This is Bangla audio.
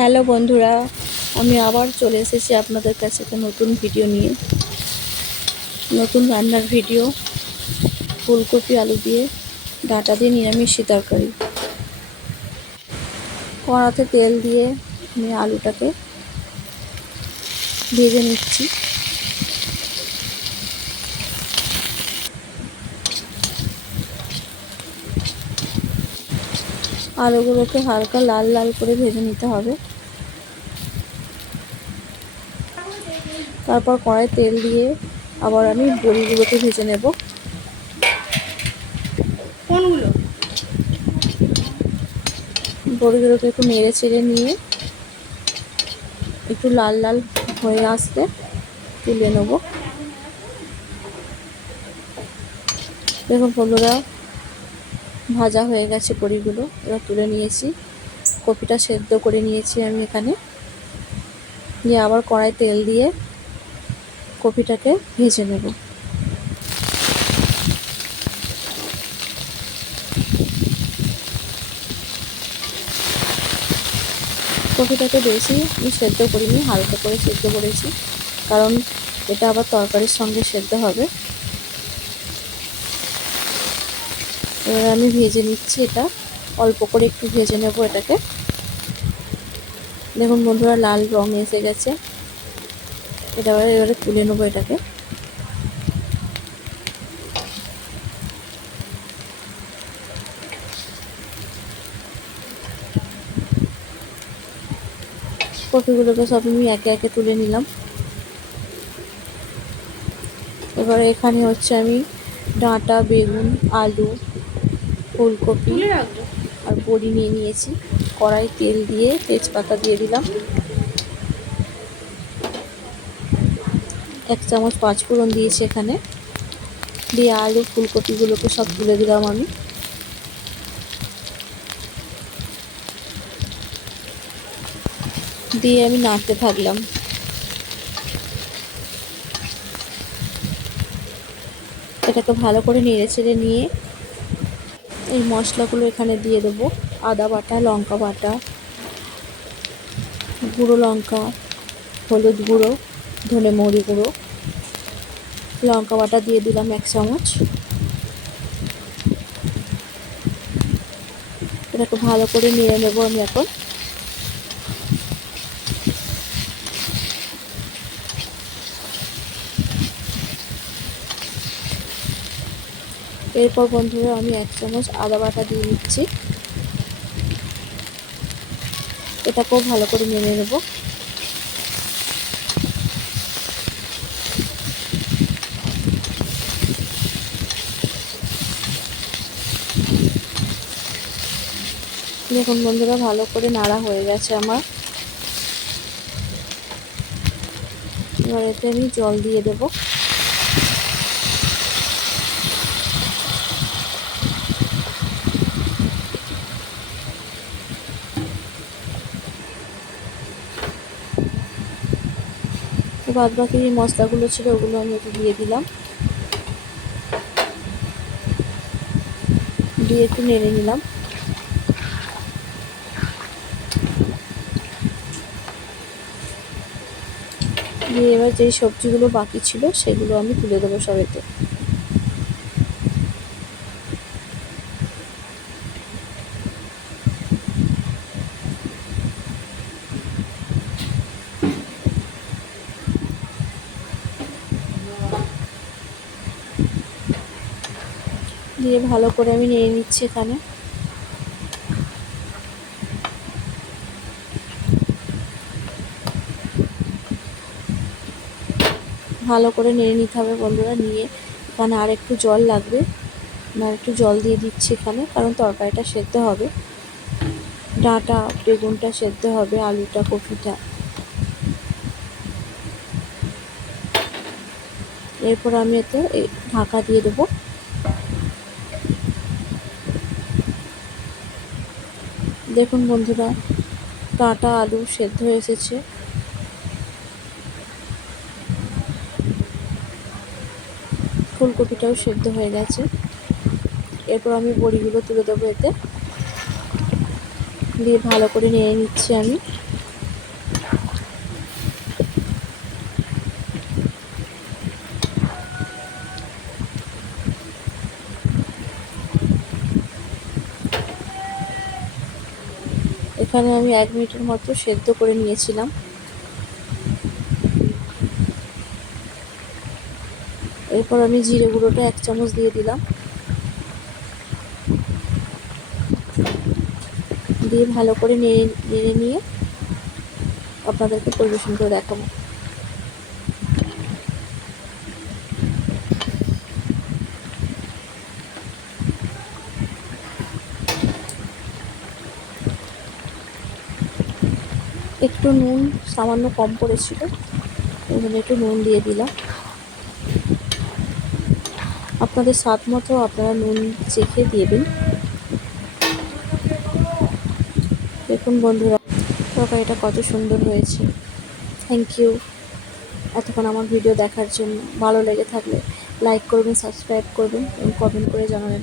হ্যালো বন্ধুরা, আমি আবার চলে এসেছি আপনাদের কাছে একটা নতুন ভিডিও নিয়ে। নতুন রান্নার ভিডিও, ফুলকপি আলু দিয়ে ডাঁটা দিয়ে নিরামিষ তরকারি। কড়াতে তেল দিয়ে আমি আলুটাকে ভেজে নিচ্ছি। আলুগুলোকে হালকা লাল লাল করে ভেজে নিতে হবে। তারপর কড়াই তেল দিয়ে আবার আমি বড়িগুলোকে ভেজে নেব। বড়িগুলোকে একটু নেড়ে চেড়ে নিয়ে একটু লাল লাল হয়ে আসতে তুলে নেব। দেখুন বন্ধুরা, ভাজা হয়ে গেছে বড়িগুলো, এবার তুলে নিয়েছি। কপিটা সেদ্ধ করে নিয়েছি আমি এখানে। দিয়ে আবার কড়াই তেল দিয়ে কপিটাকে ভেজে নেব। কপিটাকে বেশি আমি সেদ্ধ করিনি, হালকা করে সেদ্ধ করেছি, কারণ এটা আবার তরকারির সঙ্গে সেদ্ধ হবে। এবার আমি ভেজে নিচ্ছি, এটা অল্প করে একটু ভেজে নেব এটাকে। দেখুন বন্ধুরা, লাল রং এসে গেছে। এবারে তুলে নেবো এটাকে। কপিগুলোকে সব আমি একে একে তুলে নিলাম। এবারে এখানে হচ্ছে আমি ডাঁটা, বেগুন, আলু, ফুলকপি আর বড়ি নিয়ে নিয়েছি। কড়াই তেল দিয়ে তেজপাতা দিয়ে দিলাম, 1 চামচ পাঁচফোড়ন দিয়েছি এখানে। দিয়ে আলু ফুলকপিগুলোকে সব তুলে দিলাম আমি। দিয়ে আমি নাড়তে থাকলাম। এটাকে ভালো করে নেড়ে ছেড়ে নিয়ে এই মশলাগুলো এখানে দিয়ে দেবো। আদা বাটা, লঙ্কা বাটা, গুঁড়ো লঙ্কা, হলুদ গুঁড়ো, ধনে মৌরি গুঁড়ো, লঙ্কা বাটা দিয়ে দিলাম 1 চামচ। এটাকে ভালো করে নেড়ে নেবো আমি এখন। এরপর বন্ধুরা আমি 1 চামচ আদা বাটা দিয়ে দিচ্ছি। এটাকেও ভালো করে নেড়ে নেব। দেখুন বন্ধুরা, ভালো করে নাড়া হয়ে গেছে আমার। এবার এতে আমি জল দিয়ে দেব। বাদ বাকি যে মশলাগুলো ছিল ওগুলো আমি একটু দিয়ে দিলাম, দিয়ে একটু নেড়ে নিলাম। দিয়ে এবার যেই সবজিগুলো বাকি ছিল সেগুলো আমি তুলে দেবো সব এতে। দিয়ে ভালো করে আমি নেড়ে নিচ্ছি এখানে। ভালো করে নেড়ে নিতে হবে বন্ধুরা। নিয়ে এখানে আর একটু জল লাগবে, আর একটু জল দিয়ে দিচ্ছি এখানে, কারণ তরকারিটা সেদ্ধ হবে, ডাঁটা বেগুনটা সেদ্ধ হবে, আলুটা কপিটা। এরপর আমি এতে ঢাকা দিয়ে দেবো। দেখুন বন্ধুরা, ডাঁটা আলু সেদ্ধ হয়ে এসেছে। ফুলকপিটাও সেদ্ধ হয়ে গেছে। এরপর আমি বড়িগুলো তুলে দেবো এতে। দিয়ে ভালো করে নেড়ে নিচ্ছি আমি। এখানে আমি 1 মিনিটের মতো সেদ্ধ করে নিয়েছিলাম। এরপর আমি জিরে গুঁড়োটা 1 চামচ দিয়ে দিলাম, দিয়ে ভালো করে নেড়ে নিয়ে আপনাদেরকে পরিবেশন করে দেখাবো। একটু নুন সামান্য কম পড়েছিল, ওই জন্য একটু নুন দিয়ে দিলাম। আপনাদের স্বাদ মতো আপনারা নুন চেখে দিবেন। দেখুন বন্ধুরা, তরকারিটা কত সুন্দর হয়েছে। থ্যাংক ইউ এতক্ষণ আমার ভিডিও দেখার জন্য। ভালো লেগে থাকলে লাইক করবেন, সাবস্ক্রাইব করবেন এবং কমেন্ট করে জানাবেন।